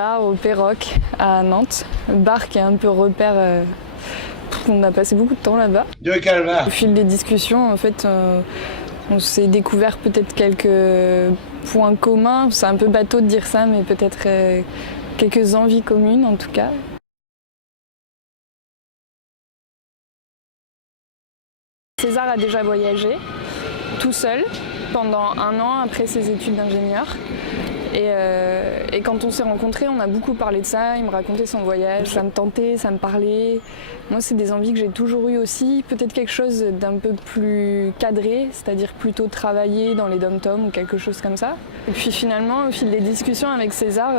bar au Perroc à Nantes, bar qui est un peu repère. On a passé beaucoup de temps là-bas. Au fil des discussions, en fait, on s'est découvert peut-être quelques points communs. C'est un peu bateau de dire ça, mais peut-être quelques envies communes en tout cas. César a déjà voyagé tout seul pendant 1 an après ses études d'ingénieur. Et quand on s'est rencontrés, on a beaucoup parlé de ça. Il me racontait son voyage, ça me tentait, ça me parlait. Moi, c'est des envies que j'ai toujours eues aussi. Peut-être quelque chose d'un peu plus cadré, c'est-à-dire plutôt travailler dans les dom-toms ou quelque chose comme ça. Et puis finalement, au fil des discussions avec César,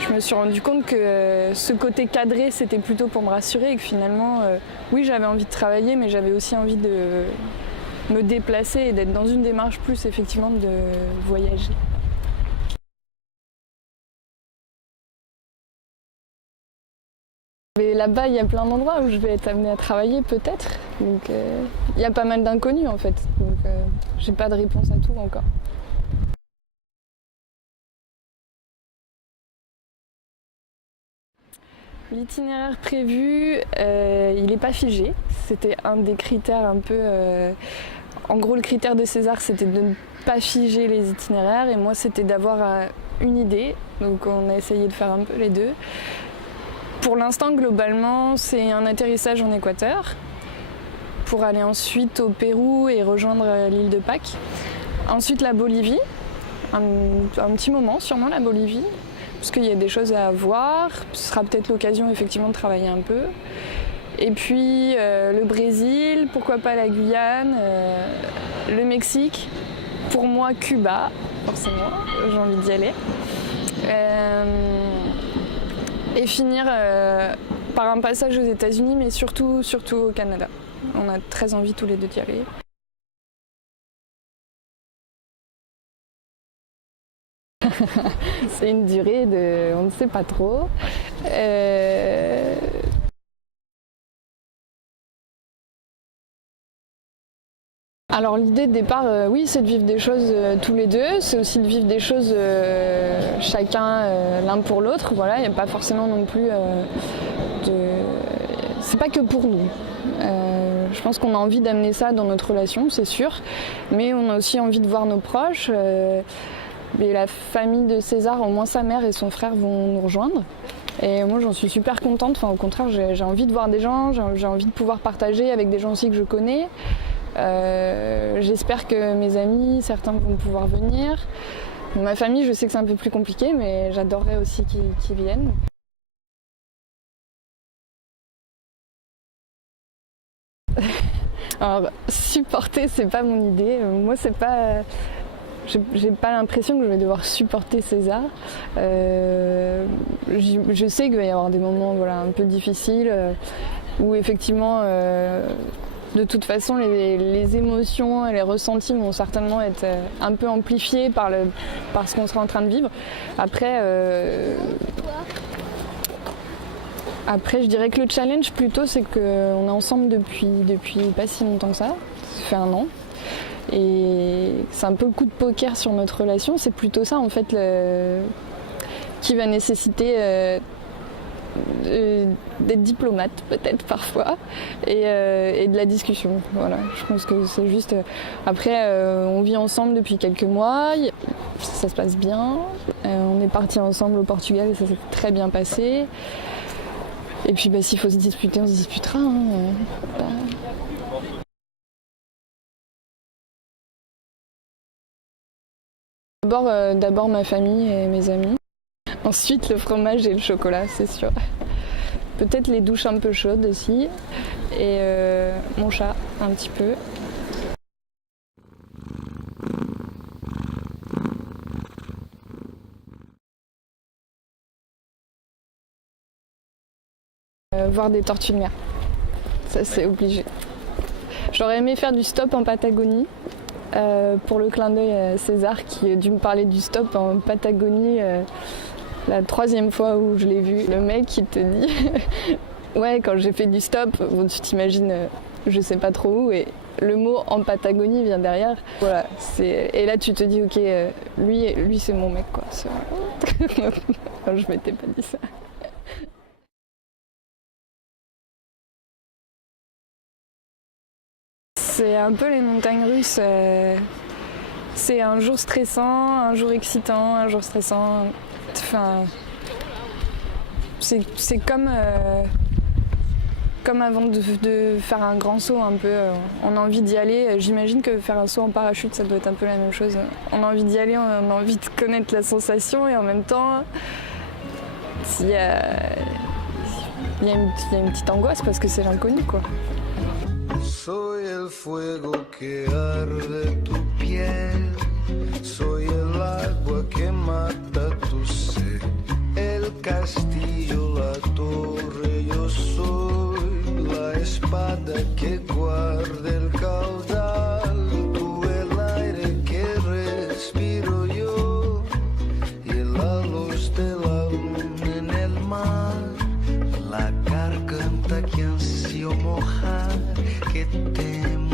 je me suis rendu compte que ce côté cadré, c'était plutôt pour me rassurer et que finalement, oui, j'avais envie de travailler, mais j'avais aussi envie de me déplacer et d'être dans une démarche plus effectivement de voyager. Mais là-bas, il y a plein d'endroits où je vais être amenée à travailler peut-être. Donc il y a pas mal d'inconnus en fait. Donc j'ai pas de réponse à tout encore. L'itinéraire prévu, il n'est pas figé. C'était un des critères un peu... En gros, le critère de César, c'était de ne pas figer les itinéraires. Et moi, c'était d'avoir une idée. Donc on a essayé de faire un peu les deux. Pour l'instant, globalement, c'est un atterrissage en Équateur pour aller ensuite au Pérou et rejoindre l'île de Pâques. Ensuite, la Bolivie, un petit moment, sûrement la Bolivie, parce qu'il y a des choses à voir. Ce sera peut-être l'occasion, effectivement, de travailler un peu. Et puis, le Brésil, pourquoi pas la Guyane, le Mexique, pour moi, Cuba, forcément, j'ai envie d'y aller. Et finir par un passage aux États-Unis, mais surtout au Canada. On a très envie tous les deux d'y aller. C'est une durée de... on ne sait pas trop. Alors l'idée de départ, oui, c'est de vivre des choses tous les deux, c'est aussi de vivre des choses chacun l'un pour l'autre. Voilà, il n'y a pas forcément non plus c'est pas que pour nous. Je pense qu'on a envie d'amener ça dans notre relation, c'est sûr, mais on a aussi envie de voir nos proches. Et la famille de César, au moins sa mère et son frère vont nous rejoindre. Et moi j'en suis super contente, enfin, au contraire j'ai envie de voir des gens, j'ai envie de pouvoir partager avec des gens aussi que je connais. J'espère que mes amis, certains vont pouvoir venir. Ma famille, je sais que c'est un peu plus compliqué, mais j'adorerais aussi qu'ils viennent. Alors, supporter, c'est pas mon idée. Moi, c'est pas... J'ai pas l'impression que je vais devoir supporter César. Je sais qu'il va y avoir des moments voilà, un peu difficiles où effectivement... de toute façon, les émotions et les ressentis vont certainement être un peu amplifiés par ce qu'on sera en train de vivre. Après, je dirais que le challenge plutôt, c'est qu'on est ensemble depuis pas si longtemps que ça. Ça fait 1 an. Et c'est un peu le coup de poker sur notre relation. C'est plutôt ça, en fait, qui va nécessiter... d'être diplomate peut-être parfois et de la discussion. Voilà, je pense que c'est juste... Après, on vit ensemble depuis quelques mois, ça se passe bien. On est partis ensemble au Portugal et ça s'est très bien passé. Et puis s'il faut se disputer, on se disputera. D'abord ma famille et mes amis. Ensuite, le fromage et le chocolat, c'est sûr. Peut-être les douches un peu chaudes aussi. Et mon chat, un petit peu. Voir des tortues de mer. Ça, c'est obligé. J'aurais aimé faire du stop en Patagonie. Pour le clin d'œil à César qui a dû me parler du stop en Patagonie la 3e fois où je l'ai vu. Le mec qui te dit Ouais, quand j'ai fait du stop, bon, tu t'imagines, je sais pas trop où, et le mot en Patagonie vient derrière. Voilà, et là tu te dis, ok, lui c'est mon mec, quoi. Non, je m'étais pas dit ça. C'est un peu les montagnes russes. C'est un jour stressant, un jour excitant, un jour stressant. Enfin, c'est comme avant de faire un grand saut un peu. On a envie d'y aller. J'imagine que faire un saut en parachute, ça doit être un peu la même chose. On a envie d'y aller, on a envie de connaître la sensation et en même temps, il y a une petite angoisse parce que c'est l'inconnu, quoi. Soy el fuego que arde tu piel, soy el agua que mata tu sed, el castillo, la torre, yo soy la espada que guarda el caudal, tú el aire que respiro yo y la luz de la luna en el mar, la garganta que ansio mojar, que temo